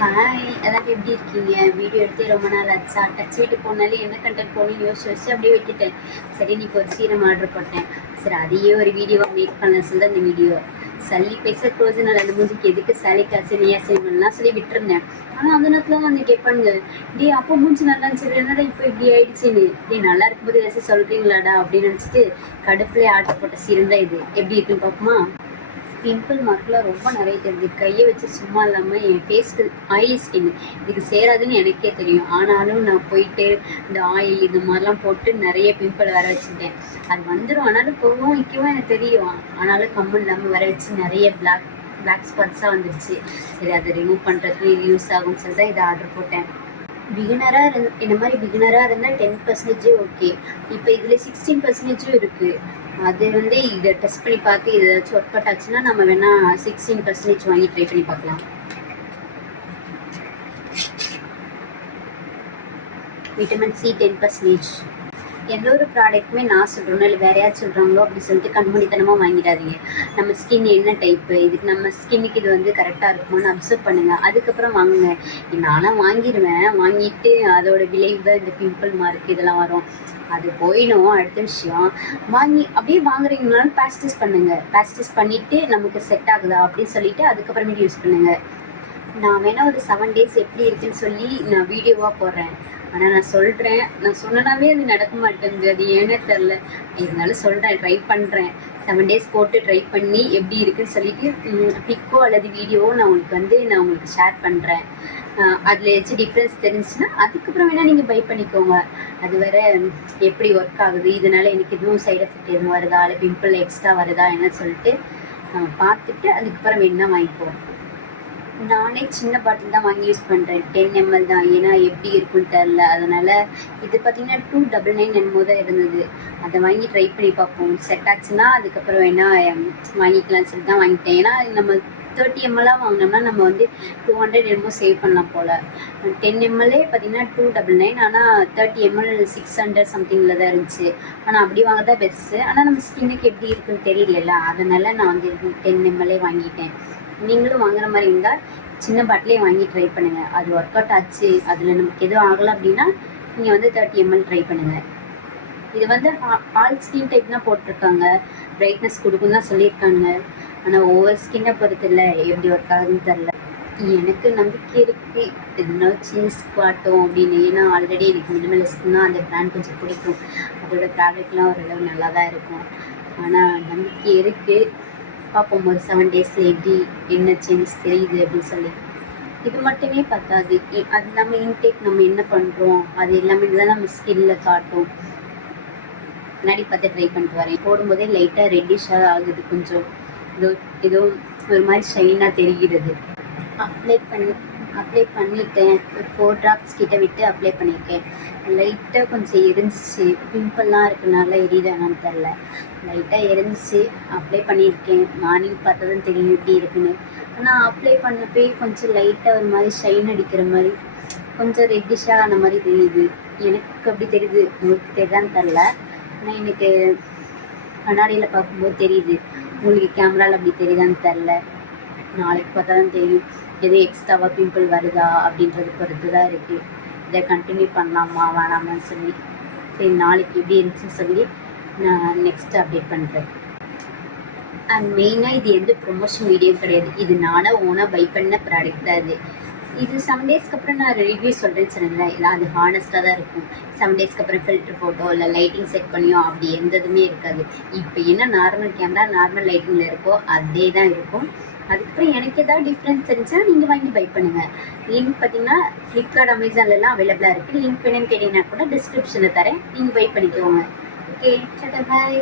Hi, எல்லாரும் எப்படி இருக்கீங்க? வீடியோ எடுத்து ரொம்ப நாள் ஆச்சா? டச் வீட்டு போனாலே என்ன கண்டென்ட் போகணும்னு யோசிச்சு அப்படியே விட்டுட்டேன். சரி, இன்னைக்கு ஒரு சீரம் ஆர்டர் போட்டேன். சரி, அதையே ஒரு வீடியோவாக மேக் பண்ண சொல்ல அந்த வீடியோ சல்லி பேச ப்ரோஜனம் அந்த மூஞ்சிக்கு எதுக்கு சேலை காசு நீயா செய்யணும்லாம் சொல்லி விட்டுருந்தேன். ஆனால் அந்த நேரத்தில் வந்து கேட்பாங்க, டே அப்போ மூஞ்சி நல்லா இருந்துச்சு, என்னடா இப்போ இப்படி ஆயிடுச்சுன்னு. டே நல்லா இருக்கும்போது ஏதாச்சும் சொல்கிறீங்களாடா அப்படின்னு நினச்சிட்டு கடுப்புலேயே ஆர்டர் போட்ட சீரம் தான் இது. எப்படி இருக்குன்னு பார்ப்போமா? பிம்பிள் மார்க்லாம் ரொம்ப நிறைய தெரியுது. கையை வச்சு சும்மா இல்லாமல் என் ஃபேஸ்க்கு ஆயிலி ஸ்கின் இதுக்கு சேராதுன்னு எனக்கே தெரியும். ஆனாலும் நான் போயிட்டு இந்த ஆயில் இது மாதிரிலாம் போட்டு நிறைய பிம்பிள் வர வச்சுட்டேன். அது வந்துடும், ஆனாலும் போகவும் வைக்கவும் எனக்கு தெரியும். ஆனாலும் கம்மல் இல்லாமல் வர வச்சு நிறைய பிளாக் ஸ்பாட்ஸாக வந்துடுச்சு. சரி, அதை ரிமூவ் பண்ணுறதுக்கு இது யூஸ் ஆகும்னு சொல்லி தான் இதை ஆர்டர் போட்டேன். இந்த மாதிரி பிகினராக இருந்தால் 10% ஓகே. இப்போ இதில் 16% இருக்குது. அது வந்து இதை டெஸ்ட் பண்ணி பார்த்து இது ஏதாச்சும் ஒர்க் அவுட் ஆச்சுன்னா நம்ம வேணா 16% வாங்கி ட்ரை பண்ணி பார்க்கலாம். Vitamin C 10%. எந்த ஒரு ப்ராடக்ட்டுமே நான் சொல்கிறோம் இல்லை வேற யாரும் சொல்கிறாங்களோ அப்படி சொல்லிட்டு கண்மூடித்தனமாக வாங்கிடாதீங்க. நம்ம ஸ்கின் என்ன டைப்பு, இதுக்கு நம்ம ஸ்கின்னுக்கு இது வந்து கரெக்டாக இருக்குமோன்னு அப்சர்வ் பண்ணுங்கள், அதுக்கப்புறம் வாங்குங்க. நானும் வாங்கிடுவேன். வாங்கிட்டு அதோட விளைவு தான் இந்த பிம்பிள் மார்க் இதெல்லாம் வரும். அது போயிடும். அடுத்த விஷயம், வாங்கி அப்படியே வாங்குறீங்கனாலும் பேஸ்டிஸ் பண்ணுங்கள். பேஸ்டிஸ் பண்ணிவிட்டு நமக்கு செட் ஆகுதா அப்படின்னு சொல்லிவிட்டு அதுக்கப்புறமேட்டு யூஸ் பண்ணுங்கள். நான் வேணால் ஒரு 7 days எப்படி இருக்குன்னு சொல்லி நான் வீடியோவாக போடுறேன். ஆனால் நான் சொல்கிறேன், நான் சொன்னனாவே அது நடக்க மாட்டேங்குது. அது ஏன்னே தெரில. இருந்தாலும் சொல்கிறேன், ட்ரை பண்ணுறேன். 7 days போட்டு ட்ரை பண்ணி எப்படி இருக்குன்னு சொல்லிட்டு பிக்கோ அல்லது வீடியோவோ நான் உங்களுக்கு ஷேர் பண்ணுறேன். அதில் ஏதாச்சும் டிஃப்ரென்ஸ் தெரிஞ்சுன்னா அதுக்கப்புறம் வேணால் நீங்கள் பை பண்ணிக்கோங்க. அது வேற எப்படி ஒர்க் ஆகுது, இதனால் எனக்கு எதுவும் சைட் எஃபெக்ட் எதுவும் வருதா, இல்லை பிம்பிள் எக்ஸ்ட்ரா வருதா என்ன சொல்லிட்டு பார்த்துட்டு அதுக்கப்புறம் வேணால் வாங்கிக்குவோம். நானே சின்ன பாட்டில் தான் வாங்கி யூஸ் பண்ணுறேன். 10 ml தான். ஏன்னா எப்படி இருக்குன்னு தெரில. அதனால் இது பார்த்தீங்கன்னா 299 என்னமோ தான் இருந்தது. அதை வாங்கி ட்ரை பண்ணி பார்ப்போம். செட் ஆச்சுன்னா அதுக்கப்புறம் வேணால் வாங்கிக்கலாம்னு சொல்லி தான் வாங்கிட்டேன். ஏன்னா நம்ம 30 ml வாங்கினோம்னா நம்ம வந்து 200 என்னமோ சேவ் பண்ணலாம் போல். 10 ml பார்த்தீங்கன்னா 299. ஆனால் 30 ml 600 சம்திங்கில் தான் இருந்துச்சு. ஆனால் அப்படி வாங்க தான் பெஸ்ட்டு. ஆனால் நம்ம ஸ்கின்னுக்கு எப்படி இருக்குன்னு தெரியல. அதனால் நான் வந்து 10 ml வாங்கிட்டேன். நீங்களும் வாங்குற மாதிரி இருந்தால் சின்ன பாட்டிலே வாங்கி ட்ரை பண்ணுங்கள். அது ஒர்க் அவுட் ஆச்சு, அதில் நமக்கு எதுவும் ஆகலை அப்படின்னா நீங்கள் வந்து 30 ml ட்ரை பண்ணுங்கள். இது வந்து ஆல் ஸ்கின் டைப் தான் போட்டிருக்காங்க. பிரைட்னஸ் கொடுக்கும் தான் சொல்லியிருக்காங்க. ஆனால் ஒவ்வொரு ஸ்கின்னை பொறுத்து இல்லை எப்படி ஒர்க் ஆகுதுன்னு தெரில. எனக்கு நம்பிக்கை இருக்குது எதுனா சேஞ்ச் காட்டும் அப்படின்னு. ஏன்னா ஆல்ரெடி எனக்கு மினிமலிஸ்ட்னா அந்த பிராண்ட் கொஞ்சம் பிடிக்கும். அதோட ப்ராடக்ட்லாம் ஓரளவு நல்லா தான் இருக்கும். ஆனால் நம்பிக்கை இருக்குது. பார்ப்போம் ஒரு 7 daysல எப்படி என்ன சேஞ்ச் தெரியுது அப்படின்னு சொல்லி. இது மட்டுமே பத்தாது. அது நம்ம இன்டேக் நம்ம என்ன பண்ணுறோம் அது எல்லாமே தான் நம்ம ஸ்கின்ல காட்டும். முன்னாடி பார்த்து ட்ரை பண்ணிட்டு வரேன். போடும்போதே லைட்டாக ரெட்டிஷாக ஆகுது. கொஞ்சம் ஏதோ ஒரு மாதிரி ஷைனாக தெரிகிறது. அப்ளை பண்ணிட்டேன். ஒரு 4 drops கிட்ட விட்டு அப்ளை பண்ணியிருக்கேன். லைட்டாக கொஞ்சம் எரிஞ்சிச்சு. பிம்பிள்லாம் இருக்கனால எரியுதானான்னு தெரில. லைட்டாக எரிஞ்சிச்சு. அப்ளை பண்ணியிருக்கேன். மார்னிங் பார்த்தா தான் தெரியும் எப்படி இருக்குன்னு. ஆனால் அப்ளை பண்ணப்பே கொஞ்சம் லைட்டாக ஒரு மாதிரி ஷைன் அடிக்கிற மாதிரி கொஞ்சம் ரெட்டிஷாக ஆன மாதிரி தெரியுது. எனக்கு அப்படி தெரியுது. உங்களுக்கு தெரியுதான்னு தெரில. ஆனால் எனக்கு கண்ணாடியில் பார்க்கும்போது தெரியுது. உங்களுக்கு கேமராவில் அப்படி தெரியுதான்னு தெரில. நாளைக்கு பார்த்தா தான் தெரியும் எதுவும் எக்ஸ்ட்ராவாக பிம்பிள் வருதா அப்படின்றது பொறுத்து தான் இருக்குது. இதை கண்டினியூ பண்ணலாமா வேணாமான்னு சொல்லி. சரி, நாளைக்கு எப்படி இருந்துச்சுன்னு சொல்லி நான் நெக்ஸ்ட் அப்டேட் பண்ணுறேன். அண்ட் மெயினாக இது எந்த ப்ரொமோஷன் வீடியோ கிடையாது. இது நானாக ஓனாக பை பண்ண ப்ராடக்ட் தான் இது 7 daysக்கு அப்புறம் நான் ரிவ்யூ சொல்கிறேன்னு சொன்னேன். இல்லை, அது ஹானஸ்ட்டாக தான் இருக்கும். 7 daysக்கு அப்புறம் ஃபில்டர் போட்டோ இல்லை லைட்டிங் செட் பண்ணியோ அப்படி எந்ததுமே இருக்காது. இப்போ என்ன நார்மல் கேமரா நார்மல் லைட்டிங்கில் இருக்கோ அதே தான் இருக்கும். அதுக்கப்புறம் எனக்கு ஏதாவது டிஃப்ரென்ஸ் இருந்துச்சுன்னா நீங்கள் வாங்கி பை பண்ணுங்கள். லிங்க் பார்த்தீங்கன்னா ஃப்ளிப்கார்ட் அமேசான்லாம் அவைலபிளாக இருக்குது. லிங்க் வேணும்னு கேட்டீங்கன்னா கூட டிஸ்கிரிப்ஷனில் தரேன். நீங்கள் பை பண்ணிக்கோங்க. ஓகே, பாய்.